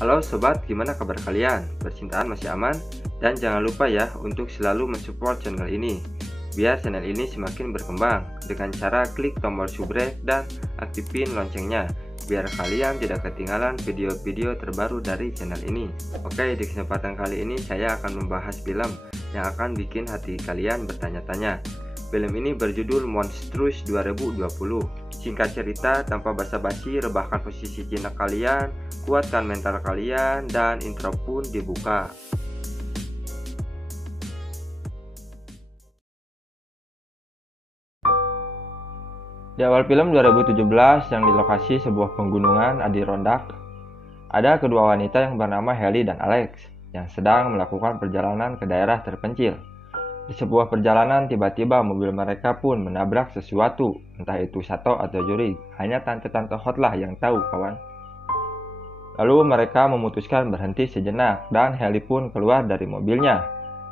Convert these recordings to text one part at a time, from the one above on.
Halo sobat, gimana kabar kalian? Percintaan masih aman? Dan jangan lupa ya untuk selalu mensupport channel ini, biar channel ini semakin berkembang dengan cara klik tombol subscribe dan aktifin loncengnya, biar kalian tidak ketinggalan video-video terbaru dari channel ini. Oke, di kesempatan kali ini saya akan membahas film yang akan bikin hati kalian bertanya-tanya. Film ini berjudul Monstrous 2020. Singkat cerita, tanpa basa-basi, rebahkan posisi jinak kalian, kuatkan mental kalian, dan intro pun dibuka. Di awal film 2017 yang di lokasi sebuah penggunungan Adirondack, ada kedua wanita yang bernama Haley dan Alex yang sedang melakukan perjalanan ke daerah terpencil. Di sebuah perjalanan, tiba-tiba mobil mereka pun menabrak sesuatu, entah itu Sato atau Jurig. Hanya tante-tante hot lah yang tahu, kawan. Lalu mereka memutuskan berhenti sejenak, dan Haley pun keluar dari mobilnya.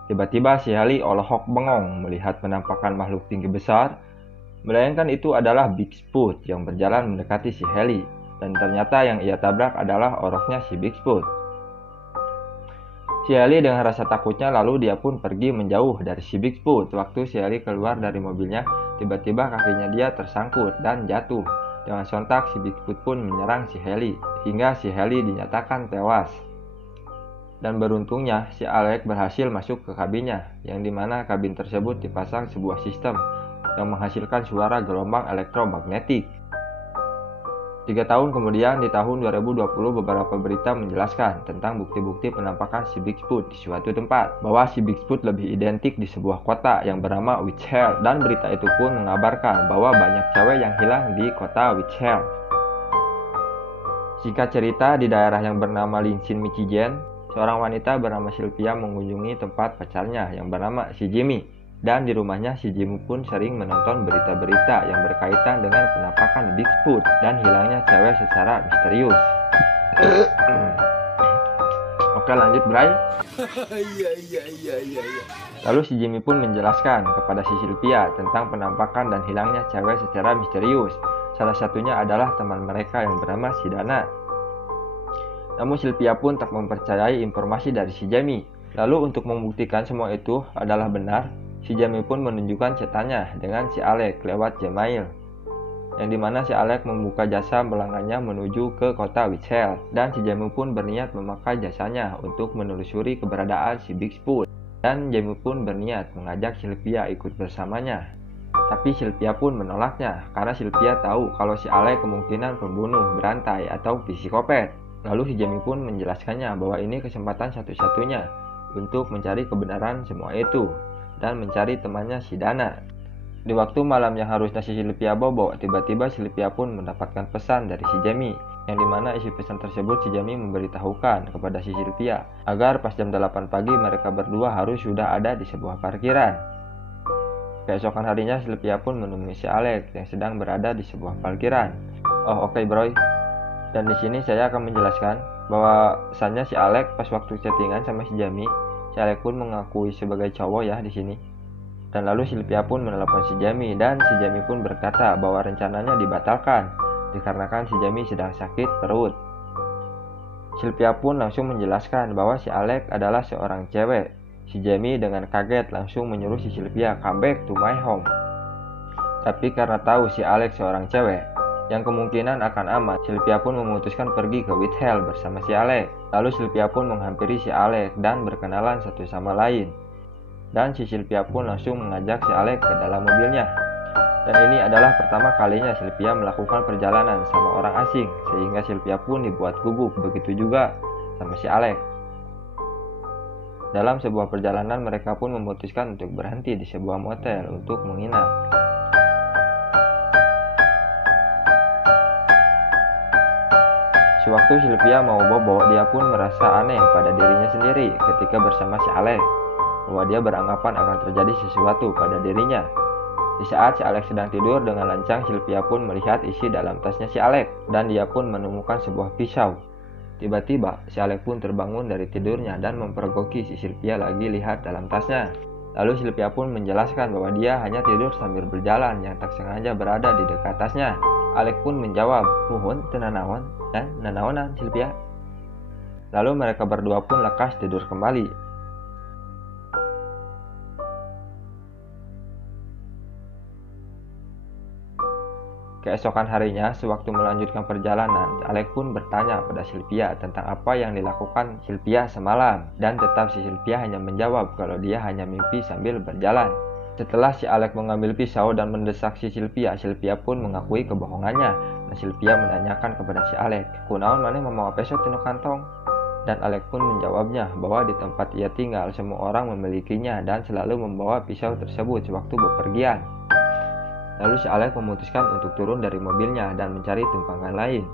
Tiba-tiba si Haley olehok bengong melihat penampakan makhluk tinggi besar, melainkan itu adalah Bigfoot yang berjalan mendekati si Haley, dan ternyata yang ia tabrak adalah oroknya si Bigfoot. Si Haley dengan rasa takutnya lalu dia pun pergi menjauh dari si Bigfoot. Waktu si Haley keluar dari mobilnya, tiba-tiba kakinya dia tersangkut dan jatuh. Dengan sontak si Bigfoot pun menyerang si Haley hingga si Haley dinyatakan tewas. Dan beruntungnya si Alex berhasil masuk ke kabinnya, yang dimana kabin tersebut dipasang sebuah sistem yang menghasilkan suara gelombang elektromagnetik. 3 tahun kemudian, di tahun 2020, beberapa berita menjelaskan tentang bukti-bukti penampakan si Bigfoot di suatu tempat, bahwa si Bigfoot lebih identik di sebuah kota yang bernama Witch Hill, dan berita itu pun mengabarkan bahwa banyak cewek yang hilang di kota Witch Hill. Singkat cerita, di daerah yang bernama Lansing, Michigan, seorang wanita bernama Sylvia mengunjungi tempat pacarnya yang bernama si Jimmy. Dan di rumahnya si Jimmy pun sering menonton berita-berita yang berkaitan dengan penampakan Bigfoot dan hilangnya cewek secara misterius. Oke, lanjut Bray. Lalu si Jimmy pun menjelaskan kepada si Sylvia tentang penampakan dan hilangnya cewek secara misterius. Salah satunya adalah teman mereka yang bernama si Dana. Namun Sylvia pun tak mempercayai informasi dari si Jimmy. Lalu untuk membuktikan semua itu adalah benar, si Jamie pun menunjukkan chatnya dengan si Alex lewat Gmail, yang dimana si Alex membuka jasa pelanggannya menuju ke kota Witch Hill, dan si Jamie pun berniat memakai jasanya untuk menelusuri keberadaan si Bigfoot, dan Jamie pun berniat mengajak Sylvia ikut bersamanya. Tapi Sylvia pun menolaknya karena Sylvia tahu kalau si Alex kemungkinan pembunuh berantai atau psikopat. Lalu si Jamie pun menjelaskannya bahwa ini kesempatan satu-satunya untuk mencari kebenaran semua itu dan mencari temannya si Dana. Di waktu malam yang harusnya si Sylvia bobo, tiba-tiba Sylvia pun mendapatkan pesan dari si Jamie, yang dimana isi pesan tersebut si Jamie memberitahukan kepada si Sylvia agar pas jam 8 pagi mereka berdua harus sudah ada di sebuah parkiran. Keesokan harinya Sylvia pun menemui si Alex yang sedang berada di sebuah parkiran. Oh oke, bro. Dan di sini saya akan menjelaskan bahwasannya si Alex pas waktu chattingan sama si Jamie, si Alex pun mengakui sebagai cowok ya di sini. Dan lalu Sylvia pun menelepon si Jamie, dan si Jamie pun berkata bahwa rencananya dibatalkan dikarenakan si Jamie sedang sakit perut. Sylvia pun langsung menjelaskan bahwa si Alex adalah seorang cewek. Si Jamie dengan kaget langsung menyuruh si Sylvia come back to my home. Tapi karena tahu si Alex seorang cewek yang kemungkinan akan aman, Sylvia pun memutuskan pergi ke Witch Hill bersama si Alex. Lalu Sylvia pun menghampiri si Alex dan berkenalan satu sama lain. Dan si Sylvia pun langsung mengajak si Alex ke dalam mobilnya. Dan ini adalah pertama kalinya Sylvia melakukan perjalanan sama orang asing, sehingga Sylvia pun dibuat gugup, begitu juga sama si Alex. Dalam sebuah perjalanan mereka pun memutuskan untuk berhenti di sebuah motel untuk menginap. Sewaktu Sylvia mau bobo, dia pun merasa aneh pada dirinya sendiri ketika bersama si Alex, bahwa dia beranggapan akan terjadi sesuatu pada dirinya. Di saat si Alex sedang tidur dengan lancang, Sylvia pun melihat isi dalam tasnya si Alex, dan dia pun menemukan sebuah pisau. Tiba-tiba si Alex pun terbangun dari tidurnya dan mempergoki si Sylvia lagi lihat dalam tasnya. Lalu Sylvia pun menjelaskan bahwa dia hanya tidur sambil berjalan yang tak sengaja berada di dekat tasnya. Alex pun menjawab, "Muhun teu nanaon," dan "Nanaonan Sylvia?" Lalu mereka berdua pun lekas tidur kembali. Keesokan harinya, sewaktu melanjutkan perjalanan, Alex pun bertanya pada Sylvia tentang apa yang dilakukan Sylvia semalam, dan tetap si Sylvia hanya menjawab kalau dia hanya mimpi sambil berjalan. Setelah si Alex mengambil pisau dan mendesak si Sylvia, Sylvia pun mengakui kebohongannya, dan Sylvia menanyakan kepada si Alex, "Kunaon maneh membawa pisau tinu kantong?" Dan Alex pun menjawabnya bahwa di tempat ia tinggal semua orang memilikinya dan selalu membawa pisau tersebut sewaktu bepergian. Lalu si Alex memutuskan untuk turun dari mobilnya dan mencari tumpangan lain.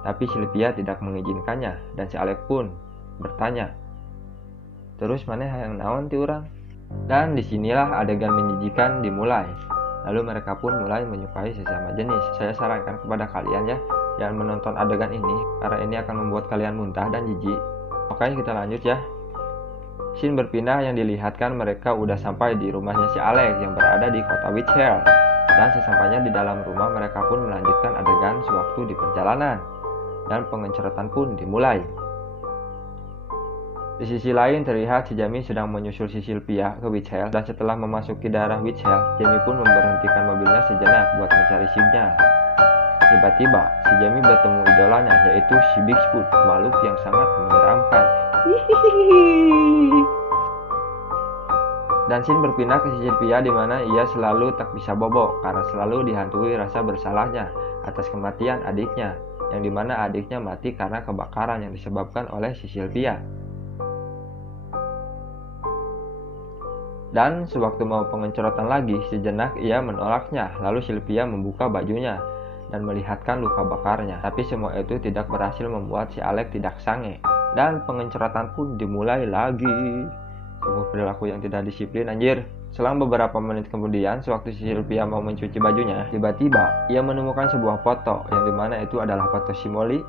Tapi Sylvia tidak mengizinkannya dan si Alex pun bertanya, "Terus maneh hayang naon ti urang?" Dan disinilah adegan menjijikan dimulai. Lalu mereka pun mulai menyukai sesama jenis. Saya sarankan kepada kalian ya, jangan menonton adegan ini karena ini akan membuat kalian muntah dan jijik. Oke, kita lanjut ya. Scene berpindah yang dilihatkan mereka udah sampai di rumahnya si Alex yang berada di kota Witch Hill. Dan sesampainya di dalam rumah, mereka pun melanjutkan adegan sewaktu di perjalanan. Dan pengecoretan pun dimulai. Di sisi lain terlihat si Jamie sedang menyusul si Sylvia ke Witch Hill. Dan setelah memasuki daerah Witch Hill, Jamie pun memberhentikan mobilnya sejenak buat mencari signal. Tiba-tiba, si Jamie bertemu idolanya, yaitu si Bigfoot, makhluk yang sangat menyeramkan. Dan scene berpindah ke si Sylvia di mana ia selalu tak bisa bobo karena selalu dihantui rasa bersalahnya atas kematian adiknya, yang dimana adiknya mati karena kebakaran yang disebabkan oleh si Sylvia. Dan sewaktu mau pengecoretan lagi, sejenak ia menolaknya, lalu Sylvia membuka bajunya dan melihatkan luka bakarnya. Tapi semua itu tidak berhasil membuat si Alex tidak sange, dan pengecoretan pun dimulai lagi. Sungguh perilaku yang tidak disiplin anjir. Selang beberapa menit kemudian, sewaktu si Sylvia mau mencuci bajunya, tiba-tiba ia menemukan sebuah foto yang dimana itu adalah foto si Molly,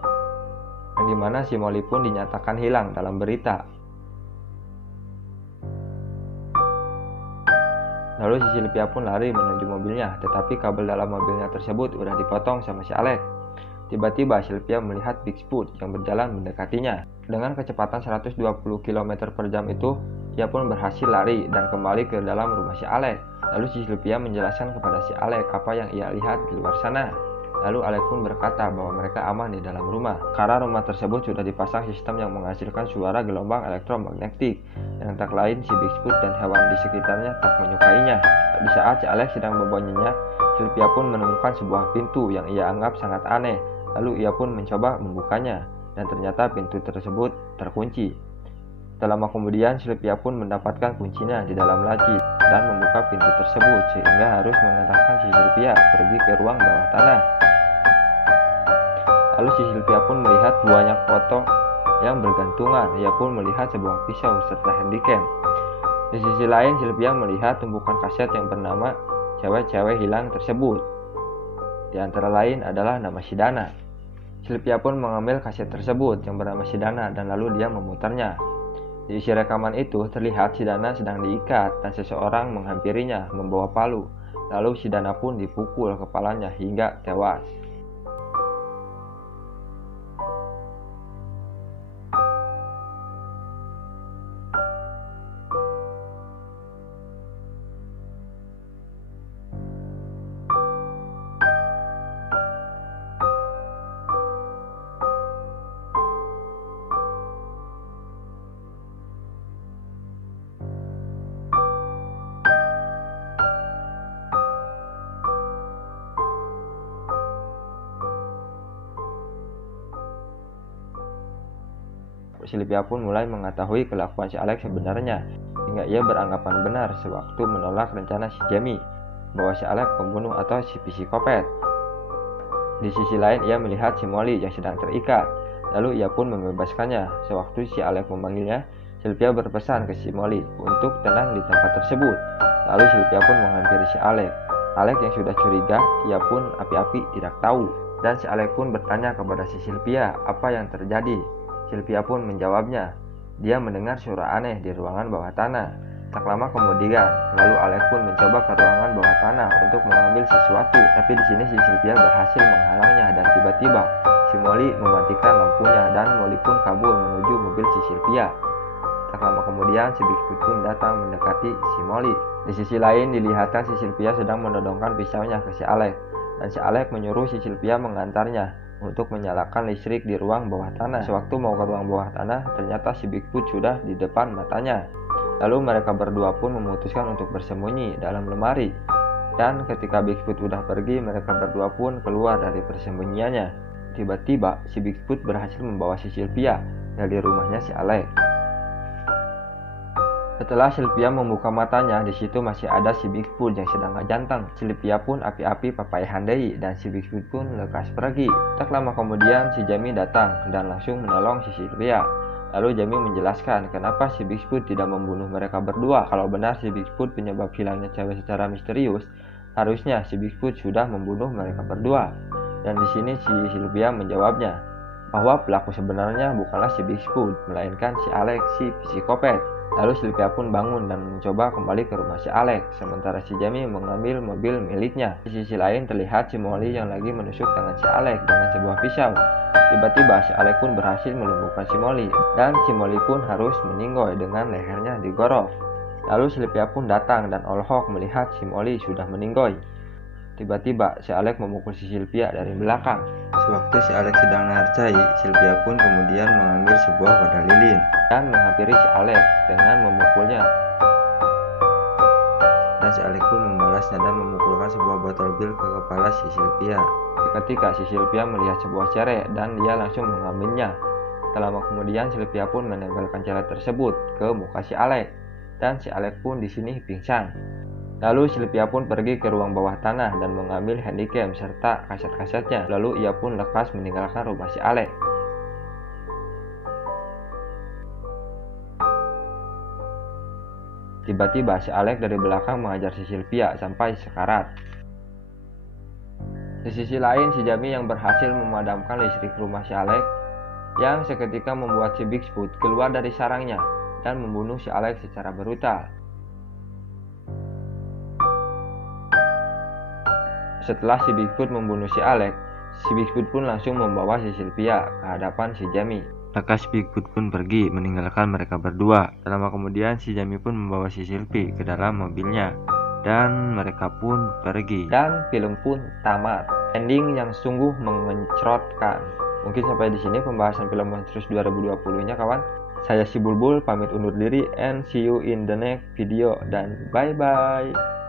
yang dimana si Molly pun dinyatakan hilang dalam berita. Lalu si Sylvia pun lari menuju mobilnya, tetapi kabel dalam mobilnya tersebut udah dipotong sama si Alex. Tiba-tiba Sylvia melihat Bigfoot yang berjalan mendekatinya. Dengan kecepatan 120 km per jam itu, ia pun berhasil lari dan kembali ke dalam rumah si Alex. Lalu si Sylvia menjelaskan kepada si Alex apa yang ia lihat di luar sana. Lalu Alex pun berkata bahwa mereka aman di dalam rumah, karena rumah tersebut sudah dipasang sistem yang menghasilkan suara gelombang elektromagnetik, yang tak lain si Bigfoot dan hewan di sekitarnya tak menyukainya. Di saat si Alex sedang membawa nyenyak, Sylvia pun menemukan sebuah pintu yang ia anggap sangat aneh. Lalu ia pun mencoba membukanya, dan ternyata pintu tersebut terkunci. Tak lama kemudian, Sylvia pun mendapatkan kuncinya di dalam laci dan membuka pintu tersebut, sehingga harus mengarahkan si Sylvia pergi ke ruang bawah tanah. Lalu si Sylvia pun melihat banyak foto yang bergantungan. Ia pun melihat sebuah pisau serta handycam. Di sisi lain, Sylvia melihat tumpukan kaset yang bernama Cewek-Cewek Hilang tersebut. Di antara lain adalah nama si Dana. Sylvia pun mengambil kaset tersebut yang bernama si Dana dan lalu dia memutarnya. Di isi rekaman itu terlihat si Dana sedang diikat dan seseorang menghampirinya membawa palu. Lalu si Dana pun dipukul kepalanya hingga tewas. Sylvia pun mulai mengetahui kelakuan si Alex sebenarnya, hingga ia beranggapan benar sewaktu menolak rencana si Jamie bahwa si Alex pembunuh atau si psikopat. Di sisi lain, ia melihat si Molly yang sedang terikat, lalu ia pun membebaskannya. Sewaktu si Alex memanggilnya, Sylvia berpesan ke si Molly untuk tenang di tempat tersebut. Lalu Sylvia pun menghampiri si Alex. Alex yang sudah curiga, ia pun api-api tidak tahu. Dan si Alex pun bertanya kepada si Sylvia apa yang terjadi. Sylvia pun menjawabnya, dia mendengar suara aneh di ruangan bawah tanah. Tak lama kemudian, lalu Alex pun mencoba ke ruangan bawah tanah untuk mengambil sesuatu. Tapi di sini si Sylvia berhasil menghalangnya dan tiba-tiba si Molly mematikan lampunya dan Molly pun kabur menuju mobil si Sylvia. Tak lama kemudian si Bigfoot pun datang mendekati si Molly. Di sisi lain dilihatkan si Sylvia sedang menodongkan pisaunya ke si Alex, dan si Alex menyuruh si Sylvia mengantarnya untuk menyalakan listrik di ruang bawah tanah. Sewaktu mau ke ruang bawah tanah, ternyata si Bigfoot sudah di depan matanya. Lalu mereka berdua pun memutuskan untuk bersembunyi dalam lemari. Dan ketika Bigfoot sudah pergi, mereka berdua pun keluar dari persembunyiannya. Tiba-tiba si Bigfoot berhasil membawa si Sylvia dari rumahnya si Alex. Setelah Sylvia membuka matanya, di situ masih ada si Bigfoot yang sedang ngajanteng. Sylvia pun api-api papayahan deui dan si Bigfoot pun lekas pergi. Tak lama kemudian si Jamie datang dan langsung menolong si Sylvia. Lalu Jamie menjelaskan kenapa si Bigfoot tidak membunuh mereka berdua. Kalau benar si Bigfoot penyebab hilangnya cewek secara misterius, harusnya si Bigfoot sudah membunuh mereka berdua. Dan di sini si Sylvia menjawabnya bahwa pelaku sebenarnya bukanlah si Bigfoot, melainkan si Alex, si psikopat. Lalu Sylvia pun bangun dan mencoba kembali ke rumah si Alex, sementara si Jamie mengambil mobil miliknya. Di sisi lain terlihat si Molly yang lagi menusuk tangan si Alex dengan sebuah pisau. Tiba-tiba si Alex pun berhasil melumpuhkan si Molly, dan si Molly pun harus meninggoy dengan lehernya digorok. Lalu Sylvia pun datang dan olhok melihat si Molly sudah meninggoy. Tiba-tiba si Alex memukul si Sylvia dari belakang. Sewaktu si Alex sedang narcai, Sylvia pun kemudian mengambil sebuah wadah lilin dan menghampiri si Alex dengan memukulnya. Dan si Alex pun membalasnya dan memukulkan sebuah botol bir ke kepala si Sylvia. Ketika si Sylvia melihat sebuah cere dan dia langsung mengambilnya. Tak lama kemudian Sylvia pun menempelkan cere tersebut ke muka si Alex, dan si Alex pun di sini pingsan. Lalu Sylvia pun pergi ke ruang bawah tanah dan mengambil handycam serta kaset-kasetnya. Lalu ia pun lekas meninggalkan rumah si Alex. Tiba-tiba si Alex dari belakang mengajar si Sylvia sampai sekarat. Di sisi lain si Jamie yang berhasil memadamkan listrik rumah si Alex, yang seketika membuat si Bigfoot keluar dari sarangnya dan membunuh si Alex secara brutal. Setelah si Bigfoot membunuh si Alex, si Bigfoot pun langsung membawa si Sylvia ke hadapan si Jamie. Maka si Bigfoot pun pergi meninggalkan mereka berdua. Tak lama kemudian si Jamie pun membawa si Sylvie ke dalam mobilnya dan mereka pun pergi. Dan film pun tamat. Ending yang sungguh mengencrotkan. Mungkin sampai di sini pembahasan film Monstrous 2020-nya kawan. Saya si Bulbul pamit undur diri and see you in the next video dan bye bye.